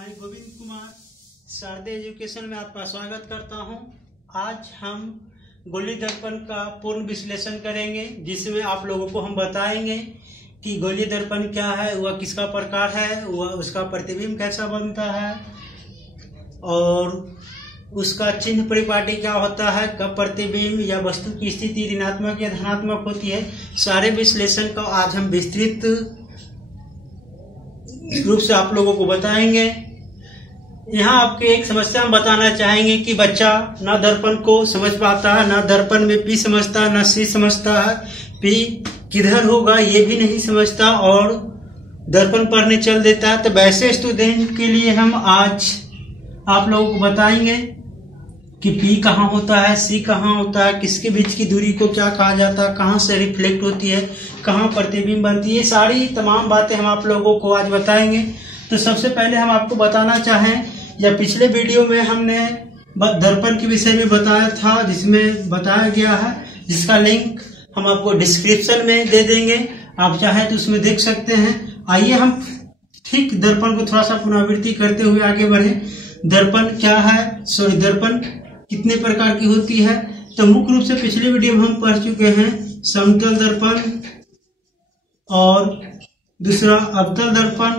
मैं गोविंद कुमार शारदा एजुकेशन में आपका स्वागत करता हूं। आज हम गोली दर्पण का पूर्ण विश्लेषण करेंगे, जिसमें आप लोगों को हम बताएंगे कि गोली दर्पण क्या है, वह किसका प्रकार है, वह उसका प्रतिबिंब कैसा बनता है और उसका चिन्ह परिपाटी क्या होता है, कब प्रतिबिंब या वस्तु की स्थिति ऋणात्मक या धनात्मक होती है। सारे विश्लेषण का आज हम विस्तृत रूप से आप लोगों को बताएंगे। यहाँ आपके एक समस्या हम बताना चाहेंगे कि बच्चा न दर्पण को समझ पाता है, न दर्पण में पी समझता है, न सी समझता है, पी किधर होगा ये भी नहीं समझता और दर्पण पढ़ने चल देता है। तो वैसे स्टूडेंट के लिए हम आज आप लोगों को बताएंगे कि पी कहाँ होता है, सी कहाँ होता है, किसके बीच की दूरी को क्या कहा जाता है, कहाँ से रिफ्लेक्ट होती है, कहाँ प्रतिबिंब बनती है, ये सारी तमाम बातें हम आप लोगों को आज बताएंगे। तो सबसे पहले हम आपको बताना चाहें, या पिछले वीडियो में हमने दर्पण के विषय में बताया था, जिसमें बताया गया है, जिसका लिंक हम आपको डिस्क्रिप्शन में दे देंगे, आप चाहें तो उसमें देख सकते हैं। आइए हम ठीक दर्पण को थोड़ा सा पुनरावृत्ति करते हुए आगे बढ़े। दर्पण क्या है, दर्पण कितने प्रकार की होती है। तो मुख्य रूप से पिछले वीडियो में हम पढ़ चुके हैं समतल दर्पण और दूसरा अवतल दर्पण,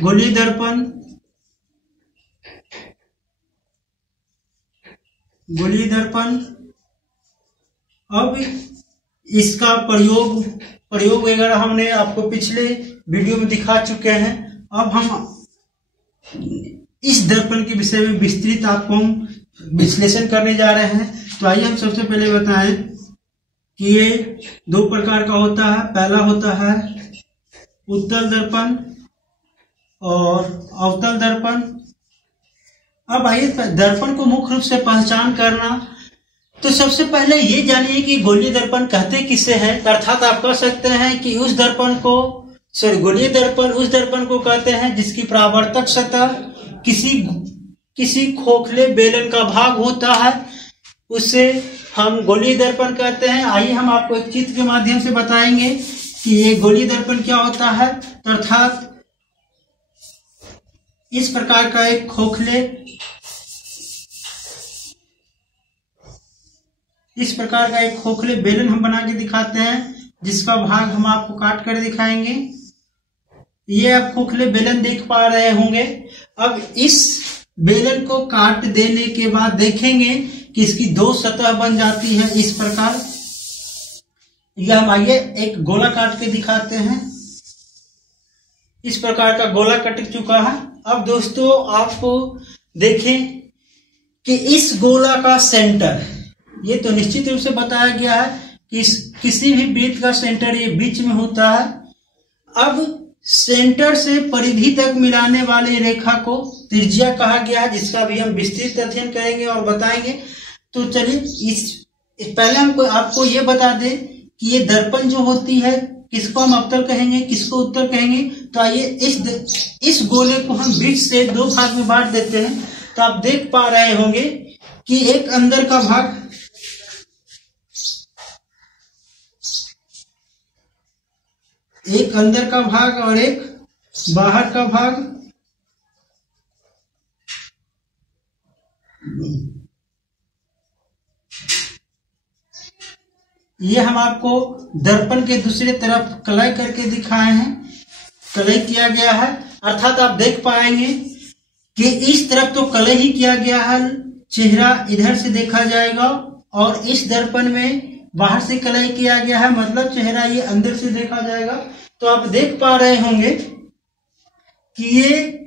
गोलीय दर्पण, गोलीय दर्पण। अब इसका प्रयोग वगैरह हमने आपको पिछले वीडियो में दिखा चुके हैं। अब हम इस दर्पण के विषय में विस्तृत आपको हम विश्लेषण करने जा रहे हैं। तो आइए हम सबसे पहले बताएं कि ये दो प्रकार का होता है। पहला होता है उत्तल दर्पण और अवतल दर्पण। अब आइए दर्पण को मुख्य रूप से पहचान करना। तो सबसे पहले ये जानिए कि गोलीय दर्पण कहते किसे हैं। अर्थात आप कह सकते हैं कि उस दर्पण को गोलीय दर्पण उस दर्पण को कहते हैं जिसकी परावर्तक सतह किसी खोखले बेलन का भाग होता है, उससे हम गोलीय दर्पण कहते हैं। आइए हम आपको एक चित्र के माध्यम से बताएंगे कि ये गोलीय दर्पण क्या होता है। तो अर्थात इस प्रकार का एक खोखले बेलन हम बना के दिखाते हैं, जिसका भाग हम आपको काट कर दिखाएंगे। ये आप खोखले बेलन देख पा रहे होंगे। अब इस बेलन को काट देने के बाद देखेंगे कि इसकी दो सतह बन जाती है इस प्रकार। यह हम आइए एक गोला काट के दिखाते हैं। इस प्रकार का गोला कट चुका है। अब दोस्तों आपको देखें कि इस गोला का सेंटर, ये तो निश्चित रूप से बताया गया है कि किसी भी वृत्त का सेंटर ये बीच में होता है। अब सेंटर से परिधि तक मिलाने वाली रेखा को त्रिज्या कहा गया है, जिसका भी हम विस्तृत अध्ययन करेंगे और बताएंगे। तो चलिए पहले हमको आपको ये बता दें कि ये दर्पण जो होती है, किसको हम अवतल कहेंगे, किसको उत्तल कहेंगे। तो आइए इस गोले को हम बीच से दो भाग में बांट देते हैं। तो आप देख पा रहे होंगे कि एक अंदर का भाग और एक बाहर का भाग। ये हम आपको दर्पण के दूसरे तरफ कलई करके दिखाए हैं, कलई किया गया है। अर्थात आप देख पाएंगे कि इस तरफ तो कलई ही किया गया है, चेहरा इधर से देखा जाएगा, और इस दर्पण में बाहर से कलई किया गया है, मतलब चेहरा ये अंदर से देखा जाएगा। तो आप देख पा रहे होंगे कि ये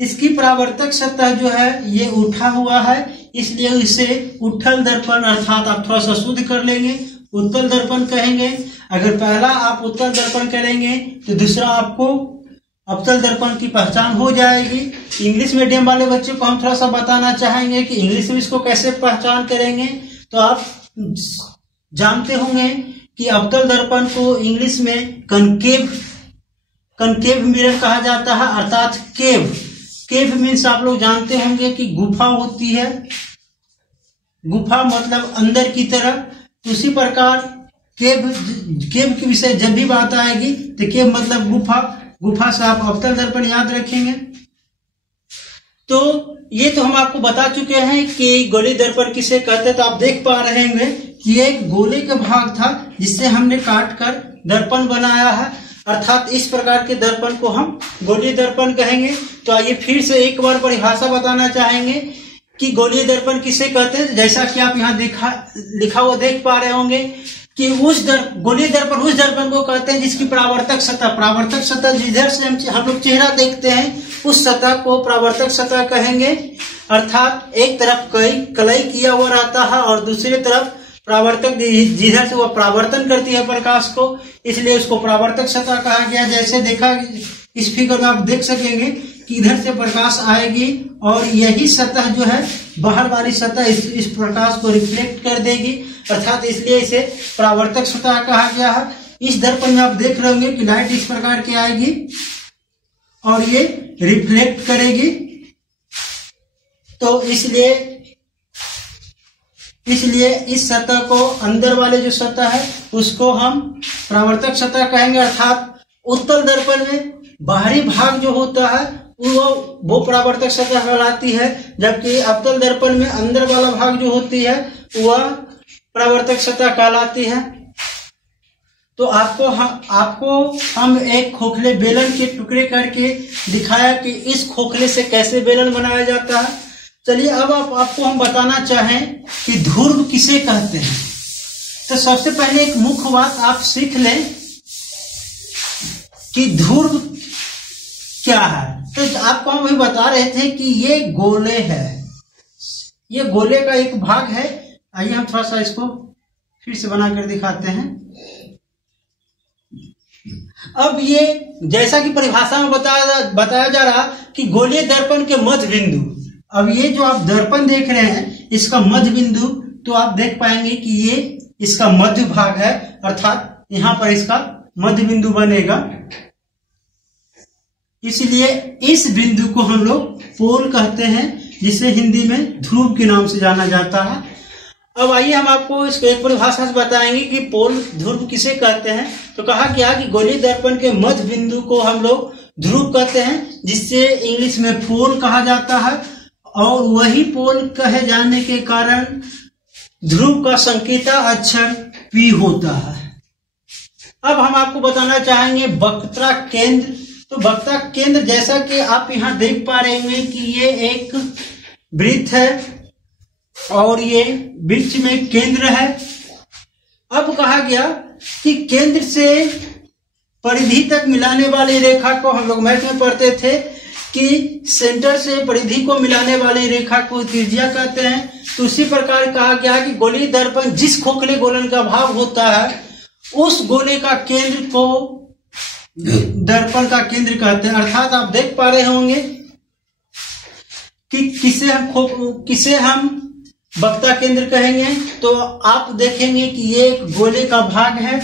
इसकी परावर्तक सतह जो है ये उठा हुआ है, इसलिए इसे उत्तल दर्पण, अर्थात आप थोड़ा सा शुद्ध कर लेंगे, उत्तल दर्पण कहेंगे। अगर पहला आप उत्तल दर्पण करेंगे तो दूसरा आपको अवतल दर्पण की पहचान हो जाएगी। इंग्लिश मीडियम वाले बच्चों को हम थोड़ा सा बताना चाहेंगे कि इंग्लिश में इसको कैसे पहचान करेंगे। तो आप जानते होंगे कि अवतल दर्पण को इंग्लिश में कनकेव मिरर कहा जाता है। अर्थात केव मीन्स आप लोग जानते होंगे कि गुफा होती है, गुफा मतलब अंदर की तरफ। उसी प्रकार केव के विषय जब भी बात आएगी तो केव मतलब गुफा से आप अवतल दर्पण याद रखेंगे। तो ये तो हम आपको बता चुके हैं कि गोलीय दर्पण किसे कहते हैं। तो आप देख पा रहे होंगे कि ये एक गोले का भाग था जिससे हमने काट कर दर्पण बनाया है, अर्थात इस प्रकार के दर्पण को हम गोलीय दर्पण कहेंगे। तो आइए फिर से एक बार परिभाषा बताना चाहेंगे कि गोलीय दर्पण किसे कहते हैं। जैसा कि आप यहाँ लिखा हुआ देख पा रहे होंगे कि गोलीय दर्पण उस दर्पण को कहते हैं जिसकी परावर्तक सतह जिधर से हम लोग चेहरा देखते हैं उस सतह को परावर्तक सतह कहेंगे। अर्थात एक तरफ कलई किया हुआ रहता है और दूसरी तरफ परावर्तक जिधर से वह परावर्तन करती है प्रकाश को, इसलिए उसको परावर्तक सतह कहा गया। जैसे देखा इस फिगर में आप देख सकेंगे कि इधर से प्रकाश आएगी और यही सतह जो है बाहर वाली सतह इस प्रकाश को रिफ्लेक्ट कर देगी, अर्थात इसलिए इसे परावर्तक सतह कहा गया है। इस दर्पण में आप देख रहे होंगे कि लाइट इस प्रकार की आएगी और ये रिफ्लेक्ट करेगी, तो इसलिए इस सतह को अंदर वाले जो सतह है उसको हम परावर्तक सतह कहेंगे। अर्थात उत्तल दर्पण में बाहरी भाग जो होता है वो परावर्तक सतह कहलाती है, जबकि अवतल दर्पण में अंदर वाला भाग जो होती है वह परावर्तक सतह कहलाती है। तो आपको हम एक खोखले बेलन के टुकड़े करके दिखाया कि इस खोखले से कैसे बेलन बनाया जाता है। चलिए अब आपको हम बताना चाहें कि ध्रुव किसे कहते हैं। तो सबसे पहले एक मुख्य बात आप सीख लें कि ध्रुव क्या है। तो आपको हम वही बता रहे थे कि ये गोले है, ये गोले का एक भाग है। आइए हम थोड़ा सा इसको फिर से बनाकर दिखाते हैं। अब ये जैसा कि परिभाषा में बताया जा रहा कि गोलीय दर्पण के मध्य बिंदु, अब ये जो आप दर्पण देख रहे हैं इसका मध्य बिंदु, तो आप देख पाएंगे कि ये इसका मध्य भाग है, अर्थात यहाँ पर इसका मध्य बिंदु बनेगा, इसलिए इस बिंदु को हम लोग पोल कहते हैं, जिसे हिंदी में ध्रुव के नाम से जाना जाता है। अब आइए हम आपको इसको एक परिभाषा से बताएंगे कि पोल ध्रुव किसे कहते हैं। तो कहा गया कि गोलीय दर्पण के मध्य बिंदु को हम लोग ध्रुव कहते हैं, जिससे इंग्लिश में पोल कहा जाता है, और वही पोल कहे जाने के कारण ध्रुव का संकेता अक्षर पी होता है। अब हम आपको बताना चाहेंगे वक्रता केंद्र। तो वक्रता केंद्र जैसा कि आप यहाँ देख पा रहे हैं कि ये एक वृत्त है और ये बीच में केंद्र है। अब कहा गया कि केंद्र से परिधि तक मिलाने वाली रेखा को हम लोग मैथ में पढ़ते थे कि सेंटर से परिधि को मिलाने वाली रेखा को त्रिज्या कहते हैं। तो उसी प्रकार कहा गया कि गोलीय दर्पण जिस खोखले गोलन का भाग होता है उस गोले का केंद्र को दर्पण का केंद्र कहते हैं। अर्थात आप देख पा रहे होंगे कि किसे हम वक्रता केंद्र कहेंगे। तो आप देखेंगे कि ये एक गोले का भाग है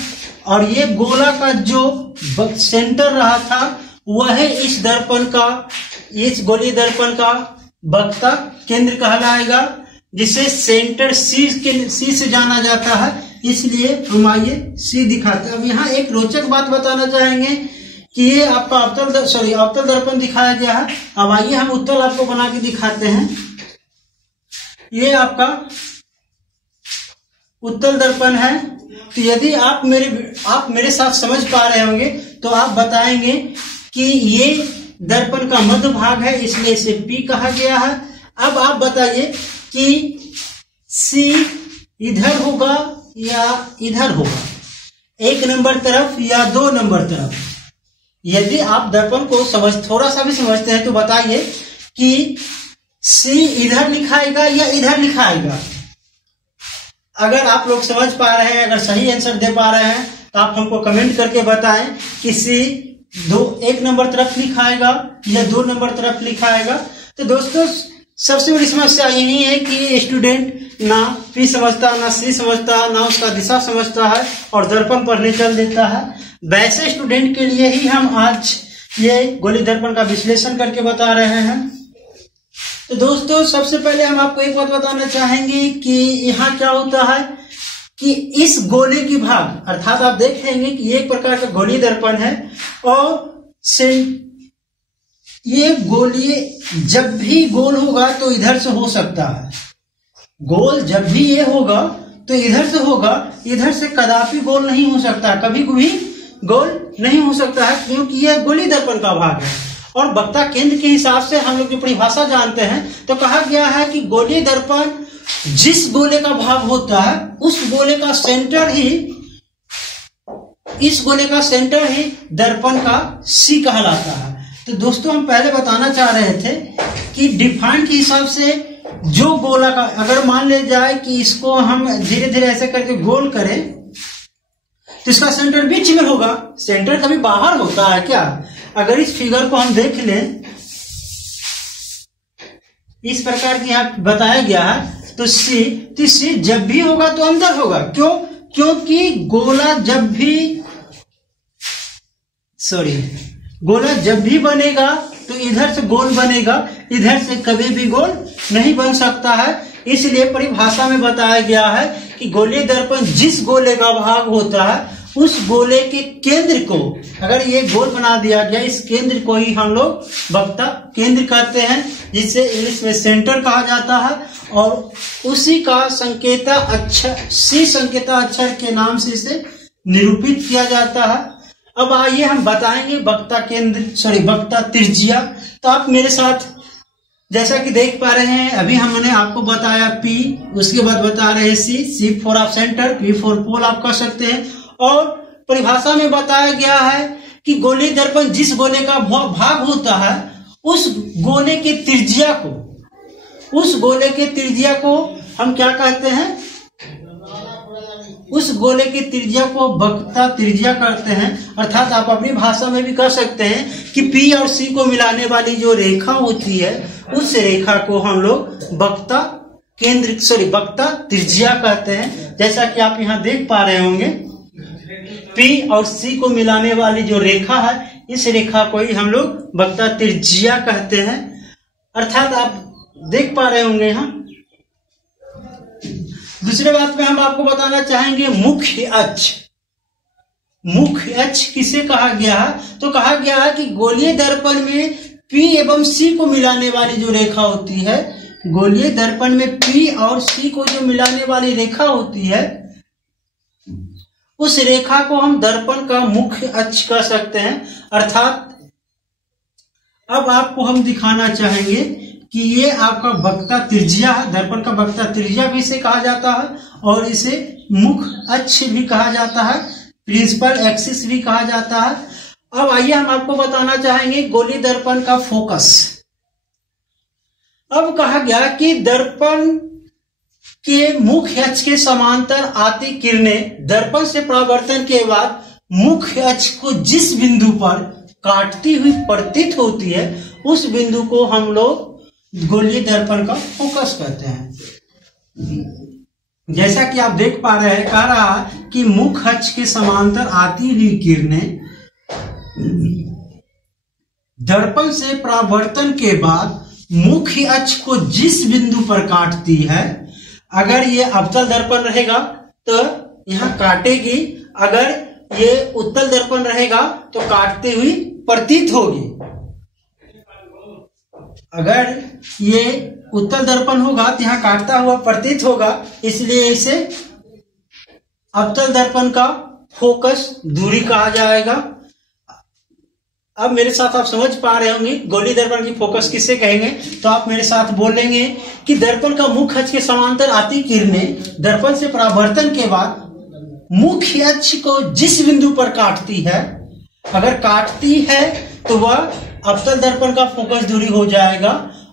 और ये गोला का जो सेंटर रहा था वह इस गोलीय दर्पण का वक्रता केंद्र कहलाएगा, जिसे सेंटर सी से जाना जाता है, इसलिए हम आइए सी दिखाते हैं। अब यहाँ एक रोचक बात बताना चाहेंगे कि ये आपका अवतल दर्पण दिखाया गया है। अब आइए हम उत्तल आपको बना के दिखाते हैं। ये आपका उत्तल दर्पण है। तो यदि आप मेरे साथ समझ पा रहे होंगे तो आप बताएंगे कि ये दर्पण का मध्य भाग है, इसलिए इसे पी कहा गया है। अब आप बताइए कि सी इधर होगा या इधर होगा, 1 नंबर तरफ या 2 नंबर तरफ। यदि आप दर्पण को थोड़ा सा भी समझते हैं तो बताइए कि सी इधर लिखाएगा या इधर लिखाएगा। अगर आप लोग समझ पा रहे हैं, अगर सही आंसर दे पा रहे हैं तो आप हमको कमेंट करके बताएं कि सी 1 नंबर तरफ लिखाएगा या 2 नंबर तरफ लिखाएगा। तो दोस्तों सबसे बड़ी समस्या यही है कि स्टूडेंट ना पी समझता, ना सी समझता, ना उसका दिशा समझता है और दर्पण पढ़ने चल देता है। वैसे स्टूडेंट के लिए ही हम आज ये गोलीय दर्पण का विश्लेषण करके बता रहे हैं। तो दोस्तों सबसे पहले हम आपको एक बात बताना चाहेंगे कि यहाँ क्या होता है कि इस गोले की भाग, अर्थात आप देखेंगे कि एक प्रकार का गोलीय दर्पण है और ये गोलीय जब भी गोल होगा तो इधर से हो सकता है, गोल जब भी ये होगा तो इधर से होगा, इधर से कदापि गोल नहीं हो सकता, कभी भी गोल नहीं हो सकता है, क्योंकि यह गोलीय दर्पण का भाग है। और वक्ता केंद्र के हिसाब से हम लोग जो परिभाषा जानते हैं तो कहा गया है कि गोलीय दर्पण जिस गोले का भाग होता है उस गोले का सेंटर ही, इस गोले का सेंटर ही दर्पण का सी कहलाता है। तो दोस्तों हम पहले बताना चाह रहे थे कि डिफाइन के हिसाब से जो गोला का, अगर मान ले जाए कि इसको हम धीरे धीरे ऐसे करके गोल करें तो इसका सेंटर बीच में होगा, सेंटर कभी बाहर होता है क्या? अगर इस फिगर को हम देख लें, इस प्रकार की यहाँ बताया गया है तो सी जब भी होगा तो अंदर होगा। क्यों? क्योंकि गोला जब भी बनेगा तो इधर से गोल बनेगा, इधर से कभी भी गोल नहीं बन सकता है। इसलिए परिभाषा में बताया गया है कि गोलीय दर्पण जिस गोले का भाग होता है उस गोले के केंद्र को, अगर ये गोल बना दिया गया, इस केंद्र को ही हम लोग वक्ता केंद्र कहते हैं, जिसे इंग्लिश में सेंटर कहा जाता है। और उसी का संकेता अक्षर, सी संकेता अक्षर के नाम से इसे निरूपित किया जाता है। अब आइए हम बताएंगे वक्ता त्रिज्या। तो आप मेरे साथ जैसा कि देख पा रहे हैं, अभी हमने आपको बताया P, उसके बाद बता रहे हैं C for of centre, P for pole आप कह सकते हैं। और परिभाषा में बताया गया है कि गोलीय दर्पण जिस गोले का भाग होता है उस गोले के त्रिज्या को हम क्या कहते हैं? उस गोले की त्रिज्या को वक्ता त्रिज्या करते हैं। अर्थात आप अपनी भाषा में भी कह सकते हैं कि P और C को मिलाने वाली जो रेखा होती है उस रेखा को हम लोग वक्ता त्रिज्या कहते हैं। जैसा कि आप यहाँ देख पा रहे होंगे, P और C को मिलाने वाली जो रेखा है इस रेखा को ही हम लोग वक्ता त्रिज्या कहते हैं। अर्थात आप देख पा रहे होंगे यहाँ। दूसरे बात में हम आपको बताना चाहेंगे मुख्य अक्ष। मुख्य अक्ष किसे कहा गया है? तो कहा गया है कि गोलीय दर्पण में P एवं C को मिलाने वाली जो रेखा होती है, गोलीय दर्पण में P और C को जो मिलाने वाली रेखा होती है उस रेखा को हम दर्पण का मुख्य अक्ष कह सकते हैं। अर्थात अब आपको हम दिखाना चाहेंगे कि ये आपका वक्ता त्रिज्या है, दर्पण का वक्ता त्रिज्या भी इसे कहा जाता है और इसे मुख्य अक्ष भी कहा जाता है, प्रिंसिपल एक्सिस भी कहा जाता है। अब आइए हम आपको बताना चाहेंगे गोलीय दर्पण का फोकस। अब कहा गया कि दर्पण के मुख्य अक्ष के समांतर आती किरणें दर्पण से परावर्तन के बाद मुख्य अक्ष को जिस बिंदु पर काटती हुई प्रतीत होती है उस बिंदु को हम लोग गोलीय दर्पण का फोकस कहते हैं। जैसा कि आप देख पा रहे हैं, कह रहा कि मुख्य अक्ष के समांतर आती हुई किरणें दर्पण से परावर्तन के बाद मुख्य अक्ष को जिस बिंदु पर काटती है, अगर ये अवतल दर्पण रहेगा तो यहां काटेगी, अगर ये उत्तल दर्पण रहेगा तो काटती हुई प्रतीत होगी। अगर ये उत्तल दर्पण होगा तो यहाँ काटता हुआ प्रतीत होगा, इसलिए इसे अवतल दर्पण का फोकस दूरी कहा जाएगा। अब मेरे साथ आप समझ पा रहे होंगे गोलीय दर्पण की फोकस किसे कहेंगे। तो आप मेरे साथ बोलेंगे कि दर्पण का मुख्य अक्ष के समांतर आती किरणें दर्पण से परावर्तन के बाद मुख्य अक्ष को जिस बिंदु पर काटती है, अगर काटती है तो वह अवतल दर्पण का फोकस दूरी हो जाएगा,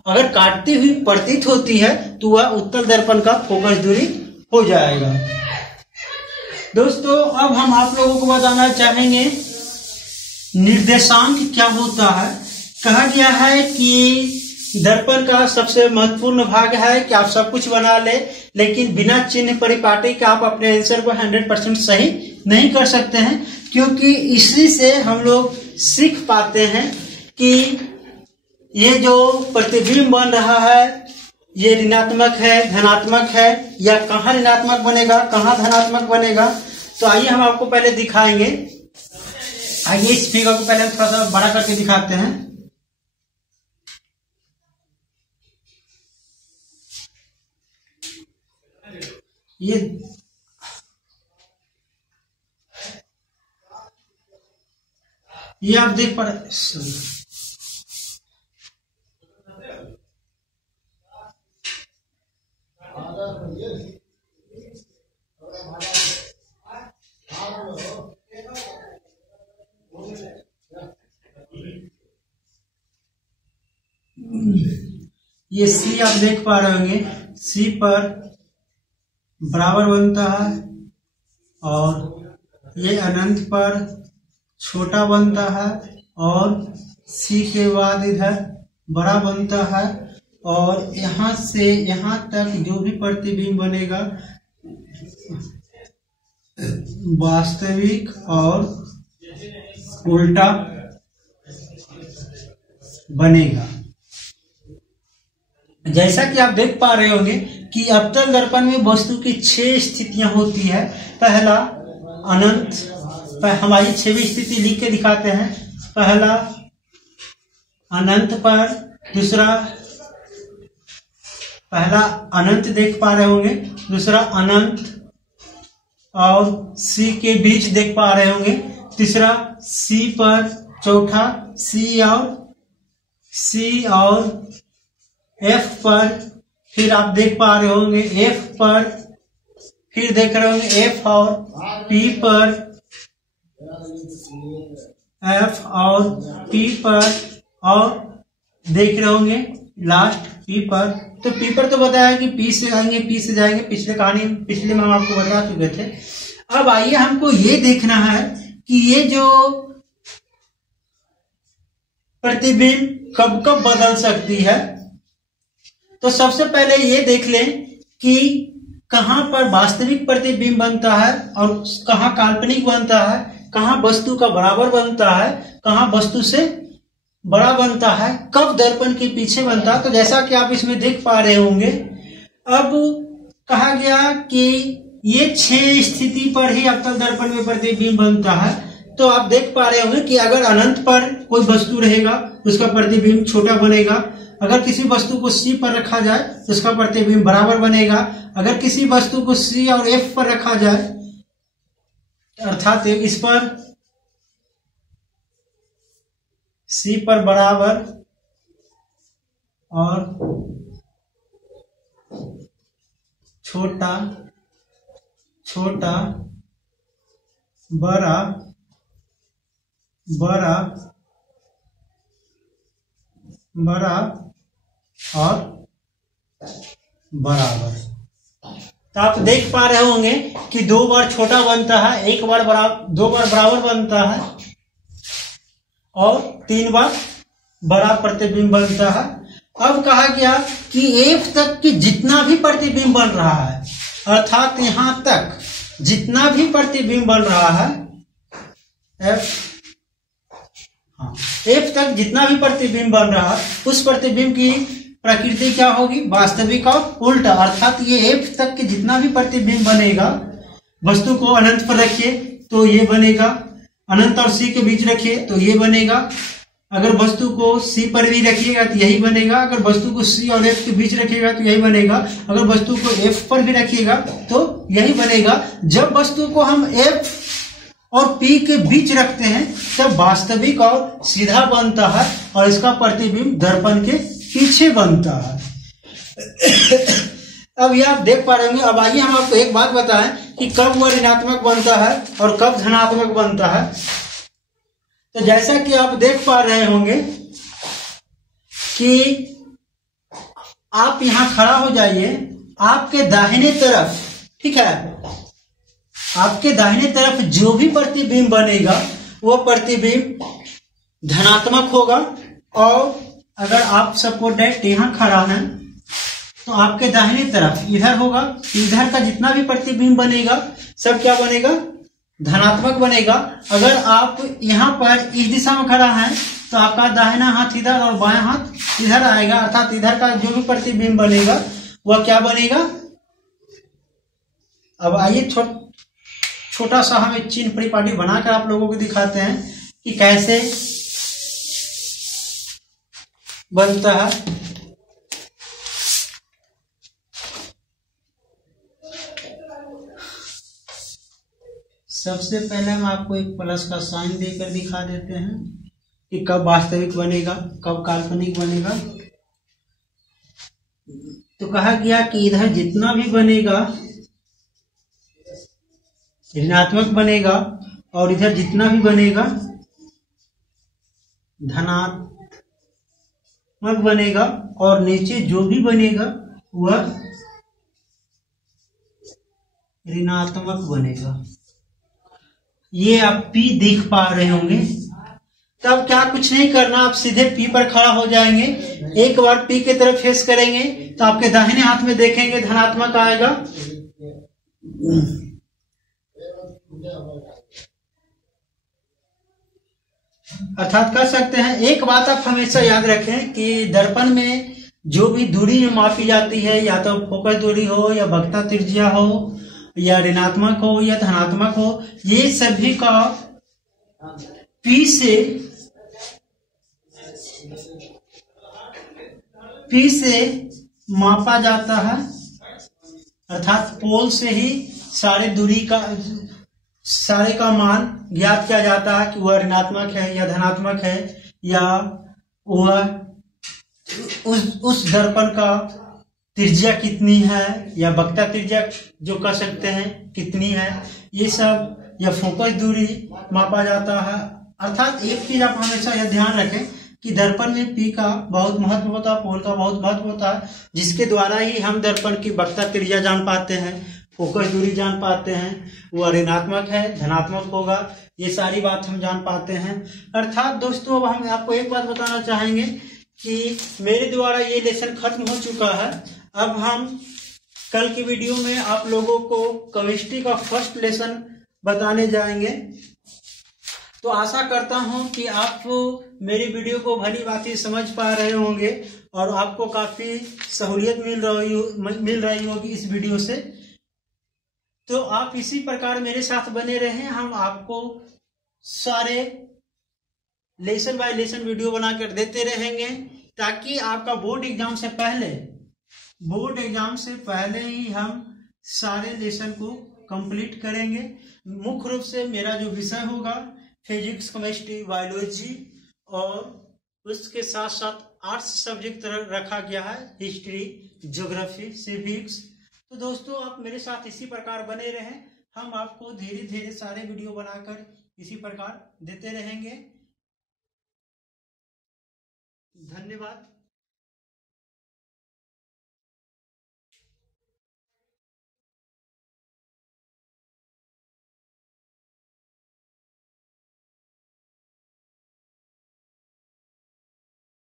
अगर काटती हुई प्रतीत होती है तो वह उत्तल दर्पण का फोकस दूरी हो जाएगा। दोस्तों अब हम आप लोगों को बताना चाहेंगे निर्देशांक क्या होता है। कहा गया है कि दर्पण का सबसे महत्वपूर्ण भाग है कि आप सब कुछ बना ले, लेकिन बिना चिन्ह परिपाटी के आप अपने आंसर को 100% सही नहीं कर सकते हैं, क्योंकि इसी से हम लोग सीख पाते हैं कि ये जो प्रतिबिंब बन रहा है ये ऋणात्मक है, धनात्मक है, या कहाँ ऋणात्मक बनेगा, कहाँ धनात्मक बनेगा। तो आइए हम आपको पहले दिखाएंगे। आइए इस फिगर को पहले थोड़ा सा बड़ा करके दिखाते हैं। ये आप देख पा रहे, ये सी आप देख पा रहे होंगे, सी पर बराबर बनता है और ये अनंत पर छोटा बनता है और सी के बाद इधर बड़ा बनता है और यहां से यहां तक जो भी प्रतिबिंब बनेगा वास्तविक और उल्टा बनेगा। जैसा कि आप देख पा रहे होंगे कि अवतल दर्पण में वस्तु की 6 स्थितियां होती है। पहला अनंत, हमारी 6वीं स्थिति लिख के दिखाते हैं। पहला अनंत पर, दूसरा पहला अनंत देख पा रहे होंगे, दूसरा अनंत और सी के बीच देख पा रहे होंगे, तीसरा सी पर, चौथा सी और एफ पर, फिर आप देख पा रहे होंगे एफ पर, फिर देख रहे होंगे एफ और पी पर, एफ और पी पर, और देख रहे होंगे लास्ट पी पर। तो पी पर तो बताया कि पी से आएंगे, पी से जाएंगे, पिछले में हम आपको बता चुके थे। अब आइए हमको ये देखना है कि ये जो प्रतिबिंब कब कब बदल सकती है। तो सबसे पहले ये देख लें कि कहां पर वास्तविक प्रतिबिंब बनता है और कहां काल्पनिक बनता है, कहां वस्तु का बराबर बनता है, कहां वस्तु से बड़ा बनता है, कब दर्पण के पीछे बनता है। तो जैसा कि आप इसमें देख पा रहे होंगे, अब कहा गया कि ये 6 स्थिति पर ही अवतल दर्पण में प्रतिबिंब बनता है। तो आप देख पा रहे होंगे कि अगर अनंत पर कोई वस्तु रहेगा उसका प्रतिबिंब छोटा बनेगा, अगर किसी वस्तु को सी पर रखा जाए तो उसका प्रतिबिंब बराबर बनेगा, अगर किसी वस्तु को सी और एफ पर रखा जाए अर्थात इस पर सी पर बराबर और छोटा छोटा बड़ा बड़ा बड़ा और बराबर। तो आप देख पा रहे होंगे कि 2 बार छोटा बनता है, 1 बार बराबर, 2 बार बराबर बनता है और 3 बार बड़ा प्रतिबिंब बनता है। अब कहा गया कि एफ तक की जितना भी प्रतिबिंब बन रहा है, अर्थात यहां तक जितना भी प्रतिबिंब बन रहा है, एफ तक जितना भी प्रतिबिंब बन रहा है, उस प्रतिबिंब की प्रकृति क्या होगी, वास्तविक और उल्टा। अर्थात ये एफ तक के जितना भी प्रतिबिंब बनेगा, वस्तु को अनंत पर रखिए तो ये बनेगा, अनंत और सी के बीच रखिए तो ये बनेगा, अगर वस्तु को सी पर भी रखिएगा तो यही बनेगा, अगर वस्तु को सी और एफ के बीच रखिएगा तो यही बनेगा, अगर वस्तु को एफ पर भी रखिएगा तो यही बनेगा। जब वस्तु को हम एफ और पी के बीच रखते हैं तब वास्तविक और सीधा बनता है और इसका प्रतिबिंब दर्पण के पीछे बनता है। अब ये आप देख पा रहे होंगे। अब आइए हम आपको एक बात बताएं कि कब वह ऋणात्मक बनता है और कब धनात्मक बनता है। तो जैसा कि आप देख पा रहे होंगे कि आप यहां खड़ा हो जाइए, आपके दाहिने तरफ, ठीक है, आपके दाहिने तरफ जो भी प्रतिबिंब बनेगा वो प्रतिबिंब धनात्मक होगा, और अगर आप सपोज दैट यहां खड़ा है तो आपके दाहिने तरफ इधर होगा, इधर का जितना भी प्रतिबिंब बनेगा सब क्या बनेगा, धनात्मक बनेगा। अगर आप यहां पर इस दिशा में खड़ा है तो आपका दाहिना हाथ इधर और बायां हाथ इधर आएगा, अर्थात इधर का जो भी प्रतिबिंब बनेगा वह क्या बनेगा। अब आइए छोटा सा हम एक चिन्ह परिपाटी बनाकर आप लोगों को दिखाते हैं कि कैसे बनता है। सबसे पहले हम आपको एक प्लस का साइन देकर दिखा देते हैं कि कब वास्तविक बनेगा, कब काल्पनिक बनेगा। तो कहा गया कि इधर जितना भी बनेगा ऋणात्मक बनेगा और इधर जितना भी बनेगा धनात्मक बनेगा, और नीचे जो भी बनेगा वह ऋणात्मक बनेगा। ये आप P देख पा रहे होंगे। तब क्या कुछ नहीं करना, आप सीधे P पर खड़ा हो जाएंगे। एक बार P की तरफ फेस करेंगे तो आपके दाहिने हाथ में देखेंगे धनात्मक आएगा, अर्थात कर सकते हैं। एक बात आप हमेशा याद रखें कि दर्पण में जो भी दूरी मापी जाती है, या तो फोकस दूरी हो, या वक्रता त्रिज्या हो, या ऋणात्मक हो, या धनात्मक हो, ये सभी का P से मापा जाता है, अर्थात पोल से ही सारे का मान ज्ञात किया जाता है कि वह ऋणात्मक है या धनात्मक है, या वह उस दर्पण का त्रिज्या कितनी है, या वक्रता त्रिज्या जो कह सकते हैं कितनी है, ये सब, या फोकस दूरी मापा जाता है। अर्थात एक चीज आप हमेशा यह ध्यान रखें कि दर्पण में P का बहुत महत्व होता है, पोल का बहुत महत्व होता है, जिसके द्वारा ही हम दर्पण की वक्रता त्रिज्या जान पाते हैं, फोकस दूरी जान पाते हैं, वह ऋणात्मक है धनात्मक होगा, ये सारी बात हम जान पाते हैं। अर्थात दोस्तों अब हम आपको एक बात बताना चाहेंगे कि मेरे द्वारा ये लेसन खत्म हो चुका है। अब हम कल की वीडियो में आप लोगों को केमिस्ट्री का फर्स्ट लेसन बताने जाएंगे। तो आशा करता हूं कि आप मेरी वीडियो को भली भांति समझ पा रहे होंगे और आपको काफी सहूलियत मिल रही होगी इस वीडियो से। तो आप इसी प्रकार मेरे साथ बने रहें, हम आपको सारे लेसन बाय लेसन वीडियो बनाकर देते रहेंगे, ताकि आपका बोर्ड एग्जाम से पहले ही हम सारे लेसन को कंप्लीट करेंगे। मुख्य रूप से मेरा जो विषय होगा फिजिक्स, केमिस्ट्री, बायोलॉजी, और उसके साथ साथ आर्ट्स सब्जेक्ट रखा गया है, हिस्ट्री, ज्योग्राफी, सिविक्स। तो दोस्तों आप मेरे साथ इसी प्रकार बने रहें, हम आपको धीरे धीरे सारे वीडियो बनाकर इसी प्रकार देते रहेंगे। धन्यवाद।